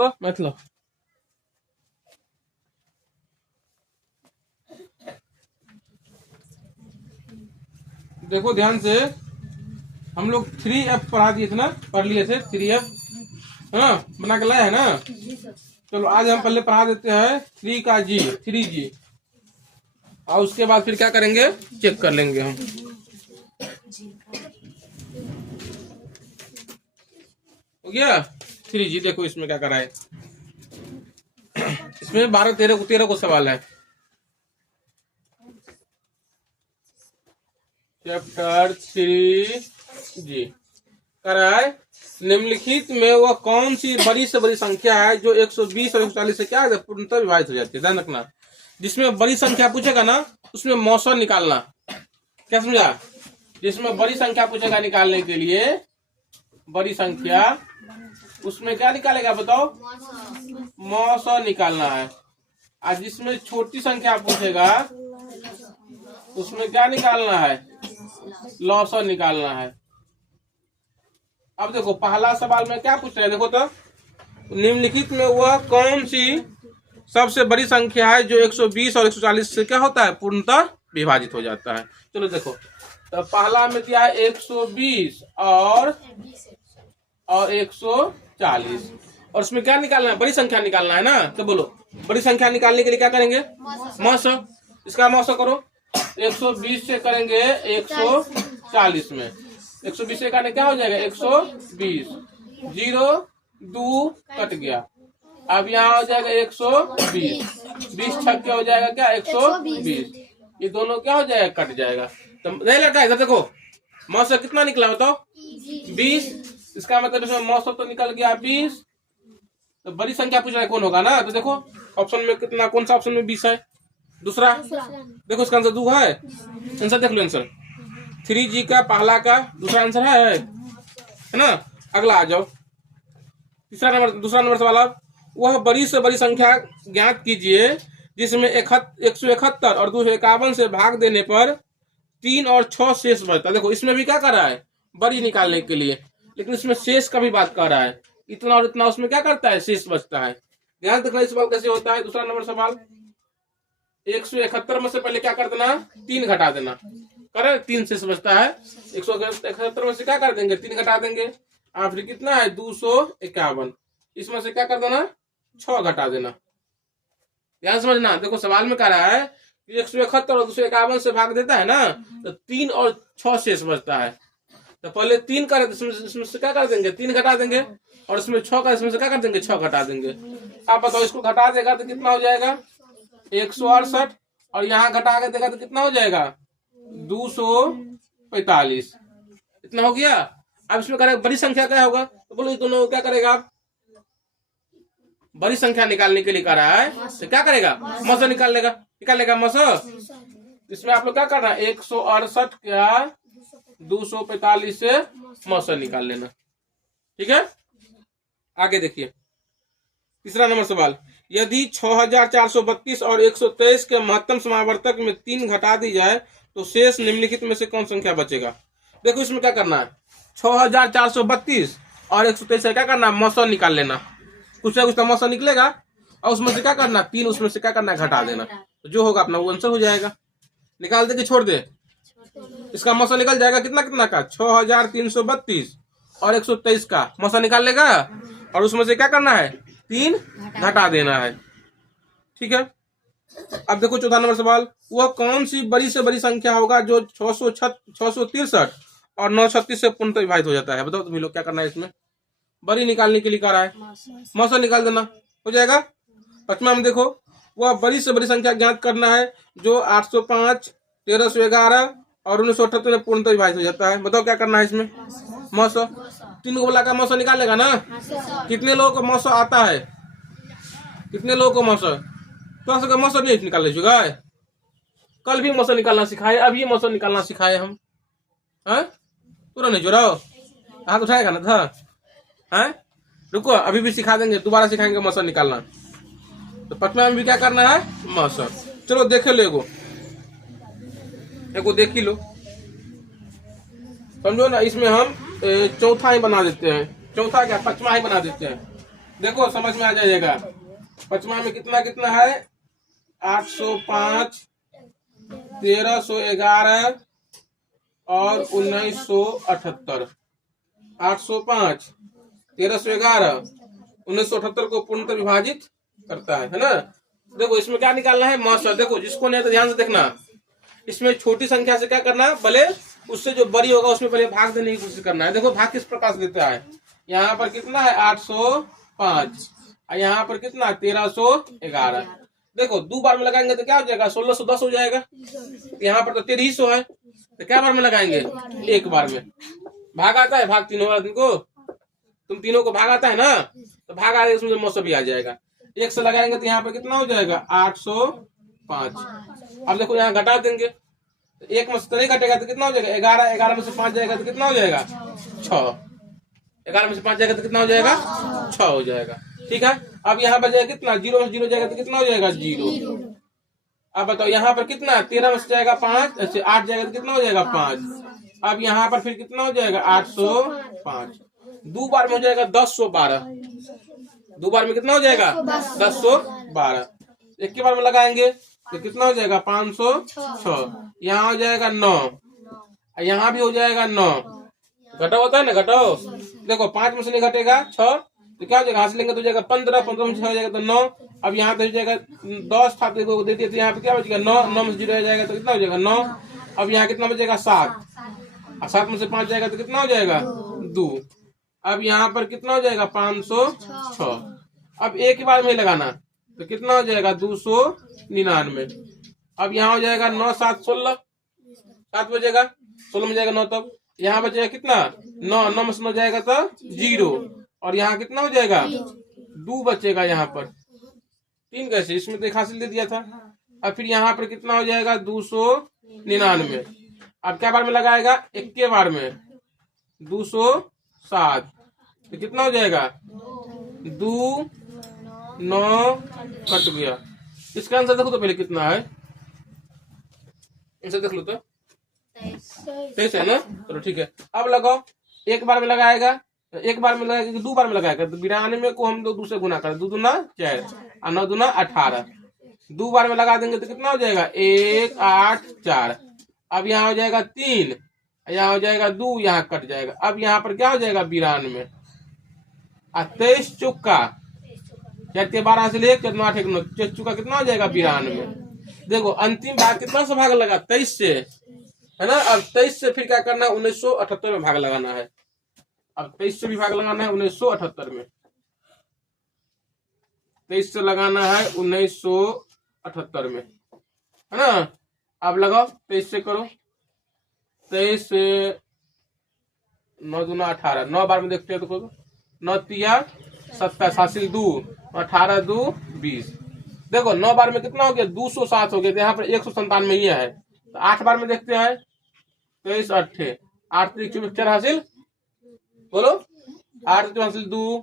तो मतलब देखो ध्यान से, हम लोग 3F पढ़ा दिए थे ना, पढ़ लिए थे 3F, हाँ बना के लाया है ना। चलो आज हम पहले पढ़ा देते हैं 3 का G, 3G, और उसके बाद फिर क्या करेंगे, चेक कर लेंगे हम। हो गया 3G। देखो इसमें क्या करा है, इसमें 12-13 को सवाल है। चैप्टर 3G करा है, निम्नलिखित में वह कौन सी बड़ी से बड़ी संख्या है जो 120 और 140 से क्या है पूर्णतः विभाजित हो जाती है। ध्यान रखना, जिसमें बड़ी संख्या पूछेगा ना उसमें मौसम निकालना। क्या समझा? जिसमें बड़ी संख्या पूछेगा निकालने के लिए, बड़ी संख्या, उसमें क्या निकालेगा बताओ, मौसम निकालना है। और जिसमें छोटी संख्या पूछेगा उसमें क्या निकालना है, लौसम निकालना है। अब देखो पहला सवाल में क्या पूछ रहे हैं, देखो तो, निम्नलिखित में वह कौन सी सबसे बड़ी संख्या है जो 120 और 140 से क्या होता है पूर्णतः विभाजित हो जाता है। चलो देखो, तो पहला में दिया है 120 और 140, और उसमें क्या निकालना है, बड़ी संख्या निकालना है ना। तो बोलो बड़ी संख्या निकालने के लिए क्या करेंगे, मौसम। इसका मौसम करो, 120 से करेंगे 140 में, 120 से काटने क्या हो जाएगा 120, 0 2 कट गया। अब यहाँ हो जाएगा 120, 20 छक्के हो जाएगा क्या 120, ये दोनों क्या हो जाएगा, कट जाएगा। तो नहीं लड़का इधर देखो, मौसम कितना निकला बताओ 20, इसका मतलब इसमें मौसम तो निकल गया 20। तो बड़ी संख्या पूछ रहा है कौन होगा ना, तो देखो ऑप्शन में कितना, कौन सा ऑप्शन में 20 है, दूसरा। देखो इसका आंसर 2 है, आंसर देख लो, आंसर 3G का पहला का दूसरा आंसर है ना। अगला आ जाओ, तीसरा नंबर, दूसरा नंबर सवाल। वह बड़ी से बड़ी संख्या ज्ञात कीजिए जिसमें 171 और 251 से भाग देने पर 3 और 6 शेष बचता। देखो इसमें भी क्या कर रहा है, बड़ी निकालने के लिए, लेकिन इसमें शेष का भी बात कर रहा है, इतना और इतना उसमें क्या करता है, शेष बचता है। ध्यान रखना इस सवाल कैसे होता है। दूसरा नंबर सवाल, 171 में से पहले क्या कर देना, 3 घटा देना, करे 3 शेष बचता है। 171 में से क्या कर देंगे, 3 घटा देंगे, और फिर कितना है 251, इसमें से क्या कर देना, 6 घटा देना। ध्यान समझना, देखो सवाल में कह रहा है 171 और 251 से भाग देता है ना, तो 3 और 6 शेष बचता है। तो पहले 3 करे, इसमें से क्या कर देंगे, 3 घटा देंगे, और इसमें 6 का, इसमें से क्या कर देंगे, 6 घटा देंगे। आप बताओ इसको घटा देगा तो कितना हो जाएगा 168, और यहाँ घटा के देगा तो कितना हो जाएगा 245, इतना हो गया। अब इसमें करेगा बड़ी संख्या क्या होगा, तो बोलो दोनों क्या करेगा आप, बड़ी संख्या निकालने के लिए कर रहा है तो क्या करेगा, मौसम निकाल लेगा मौसम। इसमें आप लोग क्या करना है, 168 क्या 245 से मौसम निकाल लेना, ठीक है। आगे देखिए तीसरा नंबर सवाल, यदि 6432 और 123 के महत्तम समावर्तक में 3 घटा दी जाए तो शेष निम्नलिखित में से कौन संख्या बचेगा। देखो इसमें क्या करना है, 6432 और 123 से क्या करना है, मौसम निकाल लेना, कुछ ना कुछ तो मौसम निकलेगा, और उसमें से क्या करना, 3 उसमें से क्या करना है, घटा देना, तो जो होगा अपना वो आंसर हो जाएगा। निकाल दे कि छोड़ दे, इसका मौसम निकल जाएगा कितना कितना का, 6332 और 123 का मौसम निकाल लेगा, और उसमें से क्या करना है, 3 घटा देना है, ठीक है। अब देखो चौथा नंबर सवाल, वह कौन सी बड़ी से बड़ी संख्या होगा जो 663 और 936 से पूर्णतः विभाजित हो जाता है। बताओ तुम लोग क्या करना है, इसमें बड़ी निकालने के लिए कह रहा है, मौसम निकाल देना हो जाएगा। पचमा में देखो, वह बड़ी से बड़ी संख्या ज्ञात करना है जो 805, 1311 और 1978 में पूर्णतः विभाजित हो जाता है। बताओ क्या करना है इसमें, मौसम, 3 को बोला का मौसम निकालेगा ना। कितने लोगों को मौसम आता है, कितने लोगों को मौसम, तो मौसम नहीं निकाल लीजिएगा, कल भी मौसम निकालना सिखाए, अभी मौसम निकालना सिखाए हम, तुरंत नहीं जोड़ाओ, हाथ उठाएगा ना था, रुको अभी भी सिखा देंगे, दोबारा सिखाएंगे मौसम निकालना। तो पटना में भी क्या करना है, मौसम। चलो देखे लो, एगो देख ही लो, समझो ना। इसमें हम चौथा ही बना देते हैं, चौथा क्या, 5वां ही बना देते हैं। देखो समझ में आ जाएगा। पांचवा में कितना कितना है, 805, 1311 और 1978। 805, 1311, 1978 को पूर्णतः विभाजित करता है ना। देखो इसमें क्या निकालना है, मौसा। देखो जिसको नहीं तो ध्यान से देखना, इसमें छोटी संख्या से क्या करना, भले उससे जो बड़ी होगा उसमें पहले भाग देने की कोशिश करना है। देखो भाग किस प्रकार से देता है, यहाँ पर कितना है 805 और यहाँ पर कितना 1311। देखो 2 बार में लगाएंगे तो क्या हो जाएगा, 1610 हो जाएगा। यहाँ पर तो 1300 है, तो क्या बार में लगाएंगे, 1 बार में। भाग आता है, भाग तीनों वाला को, तुम तीनों को भाग आता है ना, तो भाग आ इसमें मौसम भी आ जाएगा। 1 से लगाएंगे तो यहाँ पर कितना हो जाएगा 805। अब देखो यहाँ घटा देंगे, 1 में से नहीं घटेगा तो कितना हो जाएगा 11, 11 में से 5 जाएगा तो कितना हो जाएगा 6, 11 में से 5 जाएगा तो कितना हो जाएगा 6 हो जाएगा। ठीक है, अब यहाँ पर जाएगा कितना, 0 में से 0 जाएगा तो कितना हो जाएगा 0। अब बताओ यहाँ पर कितना, 13 में से जाएगा 5, ऐसे 8 जाएगा तो कितना हो जाएगा 5। अब यहाँ पर फिर कितना हो जाएगा 805। 2 बार में हो जाएगा 1012। 2 बार में कितना हो जाएगा 1012। 1 के बार में लगाएंगे तो कितना हो जाएगा 506। यहाँ हो जाएगा 9, यहाँ भी हो जाएगा 9। घटाओ होता है ना, घटाओ। देखो 5 में से नहीं घटेगा 6 तो क्या हो जाएगा, हाथ लेंगे तो जाएगा 15, 15 में से 6 हो जाएगा तो 9। अब यहाँ तो हो जाएगा 10 था देखो दे दिए तो यहाँ पे क्या बचेगा 9, 9 में से 0 हो जाएगा तो कितना हो जाएगा 9। अब यहाँ कितना बचेगा 7, 7 में से 5 जाएगा तो कितना हो जाएगा 2। अब यहाँ पर कितना हो जाएगा 506। अब एक ही बार में लगाना तो कितना हो जाएगा 299। अब यहाँ हो जाएगा 9, 7, 16, 7 बचेगा, 16 में जाएगा 9, तब यहाँ बचेगा कितना 9, 9 में से 9 जाएगा तो 0 और यहाँ कितना हो जाएगा 2 बचेगा। यहाँ पर 3 कैसे, इसमें तो 1 हासिल दे दिया था। अब फिर यहाँ पर कितना हो जाएगा 299। अब क्या बार में लगाएगा, 1 के बार में 207 तो कितना हो जाएगा 2, 9 कट गया। इसका आंसर देखो तो पहले कितना है, आंसर देख लो तो 23 है ना। चलो ठीक है, अब लगाओ। 1 बार में लगाएगा, 1 बार में लगाएगा, 2 बार में लगाएगा तो 92 को हम 2 से गुना करें, 2 दूना 4 और 9 दूना 18। 2 बार में लगा देंगे तो कितना हो जाएगा 1, 8, 4। अब यहाँ हो जाएगा 3, यहाँ हो जाएगा 2, यहाँ कट जाएगा। अब यहाँ पर क्या हो जाएगा 92 और 23 चुका 4 के 12 से 1, 4 8 9, 23 चुका कितना हो जाएगा 92। देखो अंतिम भाग कितना से भाग लगा 23 से, है ना। अब 23 से फिर क्या करना है 1978 में भाग लगाना है। अब 23 से भी भाग लगाना है 1978 में, 23 से लगाना है 1978 में, है ना। अब लगाओ 23 से करो, 23 से 9 दूना 18, 9 बार में देखते हैं तो 9 तिया 27 हासिल 2, 18 2 20। देखो 9 बार में कितना हो गया 207 हो गया, तो यहाँ पर 197 ही है। तो 8 बार में देखते हैं 23 8 8 24 4 हासिल, बोलो 8 हासिल 2,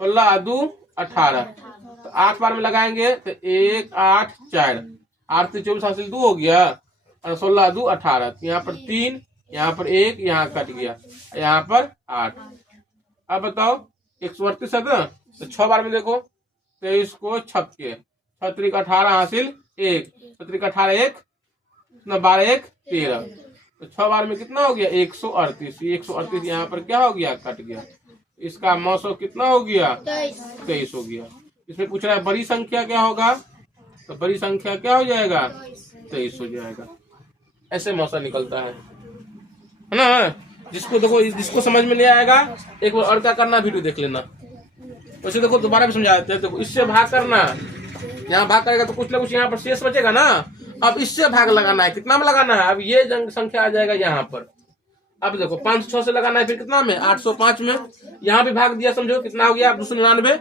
16 2 18। तो 8 बार में लगाएंगे तो 1 8 4, 8 से 24 हासिल 2 हो गया और 16 2 18। तो यहाँ पर 3, यहाँ पर 1, यहाँ कट गया, यहाँ पर 8। अब बताओ 138 है ना, तो 6 बार में देखो 23 को 6 3 18 हासिल 1, 3 18 1 12 1 13। तो 6 बार में कितना हो गया 138। 138 यहाँ पर क्या हो गया कट गया, इसका मौसम कितना हो गया 23 हो गया। इसमें पूछ रहा है बड़ी संख्या क्या होगा, तो बड़ी संख्या क्या हो जाएगा 23 हो जाएगा। ऐसे मौसम निकलता है ना। जिसको देखो, जिसको समझ में नहीं आएगा एक बार और क्या करना वीडियो देख लेना, वैसे देखो दोबारा भी समझा देते हैं। देखो इससे भाग करना, यहाँ भाग करेगा तो कुछ ना कुछ यहाँ पर शेष बचेगा ना। अब इससे भाग लगाना है, कितना में लगाना है, अब ये संख्या आ जाएगा यहाँ पर। अब देखो 506 से लगाना है, फिर कितना में 805 में, यहाँ भी भाग दिया, समझो कितना हो गया 299।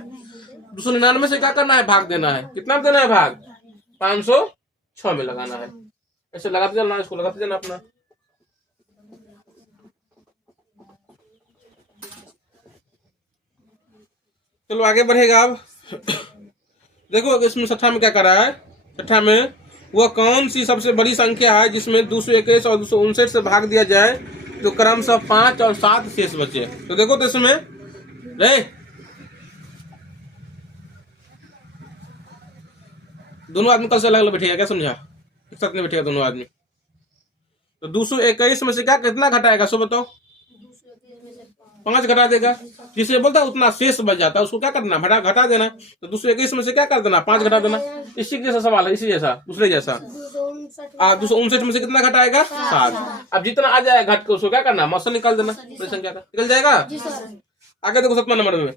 299 से क्या करना है भाग देना है, कितना देना है भाग 506 में लगाना है। ऐसे लगाते जाना, इसको लगाते जाना अपना। चलो आगे बढ़ेगा। अब देखो इसमें 6ठा में क्या करा है, 6ठा में वह कौन सी सबसे बड़ी संख्या है जिसमें 221 और 259 से भाग दिया जाए तो क्रमशः 5 और 7 शेष बचे। तो देखो तो इसमें रे दोनों आदमी कल से अलग अलग बैठेगा, क्या समझा? एक साथ नहीं बैठेगा दोनों आदमी। तो 221 में से क्या कितना घटाएगा सो बताओ? 5 घटा देगा। जिसे बोलता है उतना शेष बच जाता है, उसको क्या करना, घटा देना। तो 221 में से क्या कर देना, 5 घटा देना। इसी जैसा सवाल है, इसी जैसा दूसरे जैसा। 259 में से कितना घटाएगा? 7। अब जितना आ जाएगा घट के उसको क्या करना, मौसम निकाल देना, बड़ी संख्या का निकल जाएगा। आगे देखो 7वां नंबर में,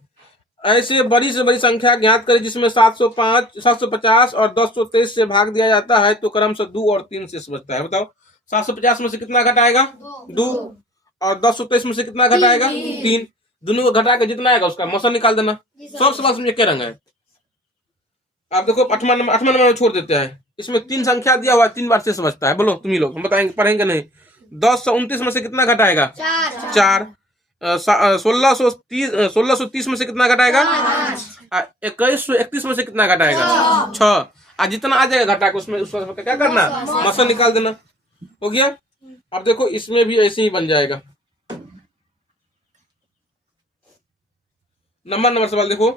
ऐसे बड़ी से बड़ी संख्या ज्ञात करें जिसमें 705, 750 और 1023 से भाग दिया जाता है तो क्रमशः 2 और 3 शेष बचता है। बताओ 750 में से कितना घटाएगा? 2। और 1023 में से कितना घटाएगा? 3। दोनों को घटा के जितना आएगा उसका मौसम निकाल देना। सब सवाल में क्या रंग है। आप देखो 8वां नंबर में छोड़ देते हैं। इसमें 3 संख्या दिया हुआ है, 3 बार शेष बचता है। बोलो तुम ही लोग, हम बताएंगे, पढ़ेंगे नहीं। 1029 में से कितना घटाएगा? 4। 1630 में से कितना घटाएगा? 2131 में से कितना घटाएगा? 6। आज जितना आ जाएगा घटा के उसमें उसका क्या करना, मौसम निकाल देना। हो गया। अब देखो इसमें भी ऐसे ही बन जाएगा। नंबर सवाल देखो,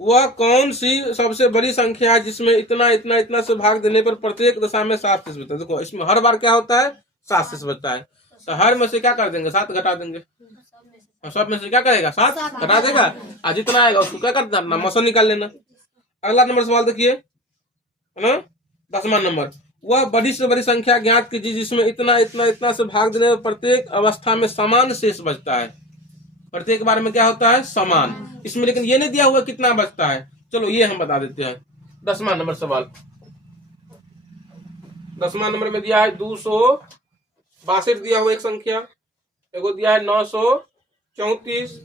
वह कौन सी सबसे बड़ी संख्या है जिसमें इतना इतना इतना से भाग देने पर प्रत्येक दशा में 7 शेष बचता है। देखो इसमें हर बार क्या होता है, 7 शेष बचता है। तो हर में से क्या कर देंगे, 7 घटा देंगे। सब में से क्या करेगा, 7 घटा देगा। आज जितना आएगा उसको क्या कर देना, मौसम निकाल लेना। अगला नंबर सवाल देखिए, है ना, 10वां नंबर, वह बड़ी से बड़ी संख्या ज्ञात कीजिए जिसमें इतना इतना इतना से भाग देने पर प्रत्येक अवस्था में समान शेष बचता है। प्रत्येक बार में क्या होता है, समान। इसमें लेकिन ये नहीं दिया हुआ कितना बचता है। चलो ये हम बता देते हैं। 10वां नंबर सवाल, 10वां नंबर में दिया है 262 दिया हुआ एक संख्या, एगो दिया है 934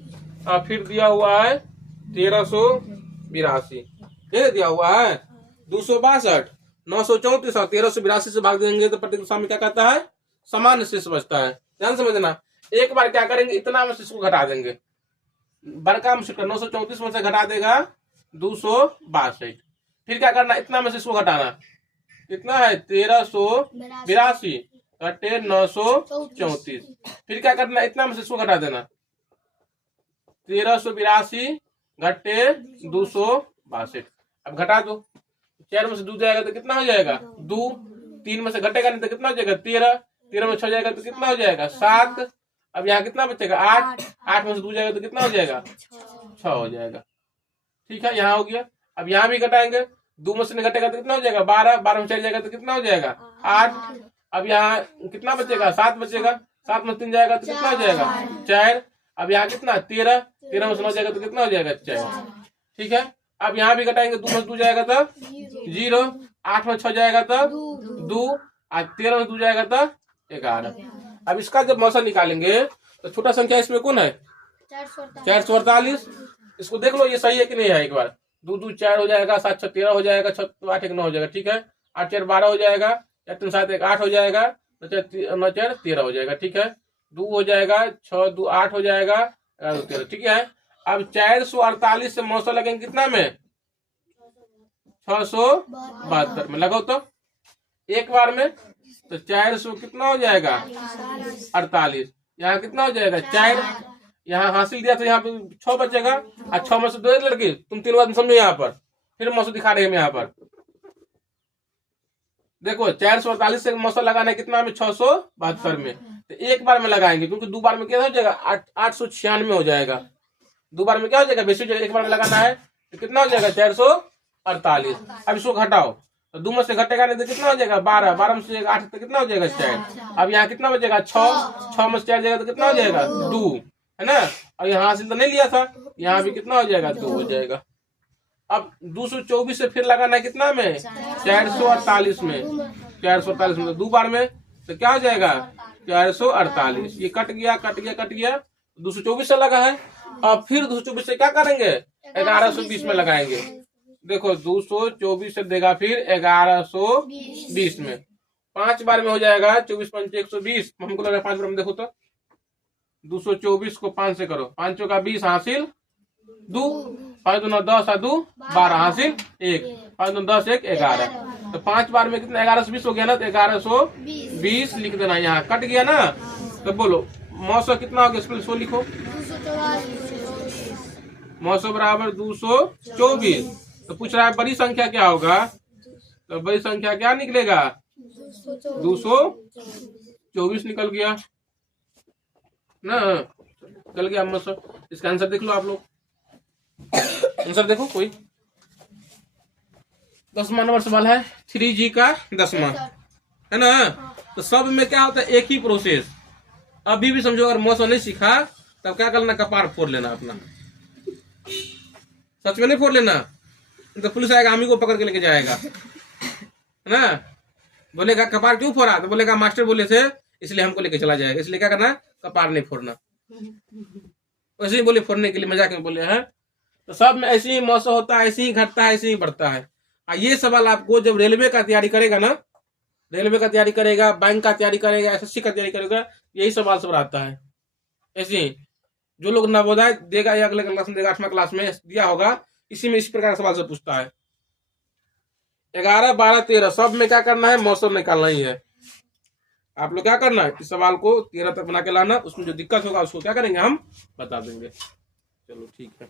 और फिर दिया हुआ है 1382। ये दिया हुआ है 262, 934 और 1382 से भाग देंगे तो प्रत्येक दशा में क्या कहता है, समान शेष बचता है। ध्यान समझना। एक बार क्या करेंगे, इतना में से इसको घटा देंगे, बड़का में से 934 में से घटा देगा 262। फिर क्या करना, इतना में से इसको घटाना, कितना है 1382 घटे 934। फिर क्या करना, इतना में से इसको घटा देना, 1382 घटे 262। अब घटा दो, 4 में से 2 जाएगा तो कितना हो जाएगा 2। 3 में से घटेगा नहीं तो कितना हो जाएगा 13। 13 में 6 जाएगा तो कितना हो जाएगा 7। अब यहाँ कितना बचेगा 8। 8 में से 2 जाएगा तो कितना हो जाएगा 6 हो जाएगा। ठीक है, यहाँ हो गया। अब यहाँ भी घटाएंगे, 2 में से नहीं घटेगा तो कितना हो जाएगा 12। 12 में 4 जाएगा तो कितना हो जाएगा 8। अब यहाँ कितना बचेगा 7 बचेगा। 7 में 3 जाएगा तो कितना हो जाएगा 4। अब यहाँ कितना 13। 13 में से 9 जाएगा तो कितना हो जाएगा 4। ठीक है। अब यहाँ भी घटाएंगे, 2 में से 2 जाएगा तो 0। 8 में 6 जाएगा तो 2। 13 में 2 जाएगा तो 11। अब इसका जब मौसम निकालेंगे तो छोटा संख्या इसमें कौन है 448। इसको देख लो ये सही है कि नहीं है। एक बार 2 2 4 हो जाएगा, 7 6 13 हो जाएगा, 6 8 1 9 हो जाएगा। ठीक है, 8 4 12 हो जाएगा, 4 3 7 1 8 हो जाएगा, 9 4 13 हो जाएगा। ठीक है, 2 हो जाएगा, 6 2 8 हो जाएगा, 11 2 13। ठीक है। अब 448 से मौसम लगेंगे कितना में 672 में। लगाओ तो एक बार में, तो 400 कितना हो जाएगा 48। यहाँ कितना हो जाएगा 4। यहाँ हासिल दिया तो यहाँ पे 6 बचेगा और 6 में से 2 लड़के, तुम 3 बात समझो। यहाँ पर फिर मौसम दिखा रहे हैं। यहाँ पर देखो 448 से मौसम लगाना है कितना में 672 में। तो एक बार में लगाएंगे क्योंकि 2 बार में क्या हो जाएगा 896 हो जाएगा। 2 बार में क्या हो जाएगा बेसी, एक बार में लगाना है तो कितना हो जाएगा 448। अब इसको घटाओ, तो 2 में से घटेगा नहीं तो कितना हो जाएगा 12। 12 में से 8 तो कितना हो जाएगा 4। अब यहाँ कितना बचेगा 6। 6 में से 4 जाएगा तो कितना हो जाएगा 2, है ना। और यहाँ हासिल तो नहीं लिया था, यहाँ भी कितना हो जाएगा 2 हो जाएगा। अब 224 से फिर लगाना है कितना में 448 में। 448 में 2 बार में तो क्या हो जाएगा 448। ये कट गया कट गया कट गया, 224 से लगा है। अब फिर 224 से क्या करेंगे 1120 में लगाएंगे। देखो 224 से देगा फिर 1120 में। 5 बार में हो जाएगा 24 5 120। हमको लग रहा है 5 बार में। देखो तो 224 को 5 से करो, 5 का 20 हासिल 2, 5 2 9 10 और 2 12 हासिल 1, 5 2 10 1 11। तो 5 बार में कितना 1120 हो गया ना। तो 1120 लिख देना। यहाँ कट गया ना। तो बोलो मौसम कितना हो गया, इसको 100 लिखो। मौसम बराबर 224। तो पूछ रहा है बड़ी संख्या क्या होगा, तो बड़ी संख्या क्या निकलेगा? 224 निकल गया ना, निकल गया आंसर। इसका आंसर देख लो आप लोग, आंसर देखो कोई। 10वां नंबर सवाल है 3G का 10वां, है ना। तो सब में क्या होता है? एक ही प्रोसेस। अभी भी समझो, अगर मौसम नहीं सीखा तब क्या करना? कपार फोड़ लेना अपना। सच में नहीं फोड़ लेना, तो पुलिस आएगा, हम ही को पकड़ के लेके जाएगा, है ना। बोलेगा कपार क्यों फोड़ा? तो बोलेगा मास्टर बोले थे इसलिए हमको लेके चला जाएगा। इसलिए क्या करना? कपार नहीं फोड़ना। वैसे ही बोले फोड़ने के लिए, मजाक में बोले हैं। तो सब में ऐसे ही मौसम होता है, ऐसे ही घटता है, ऐसे ही बढ़ता है। ये सवाल आपको जब रेलवे का तैयारी करेगा ना, रेलवे का तैयारी करेगा, बैंक का तैयारी करेगा, SSC का तैयारी करेगा, यही सवाल सब आता है। ऐसे ही जो लोग नवोदय देगा या अगले क्लास में देगा, 8वां क्लास में दिया होगा, इसी में इस प्रकार का सवाल से पूछता है। 11, 12, 13 सब में क्या करना है? मौसम निकालना ही है। आप लोग क्या करना है? इस सवाल को 13 तक बना के लाना, उसमें जो दिक्कत होगा उसको क्या करेंगे? हम बता देंगे। चलो ठीक है।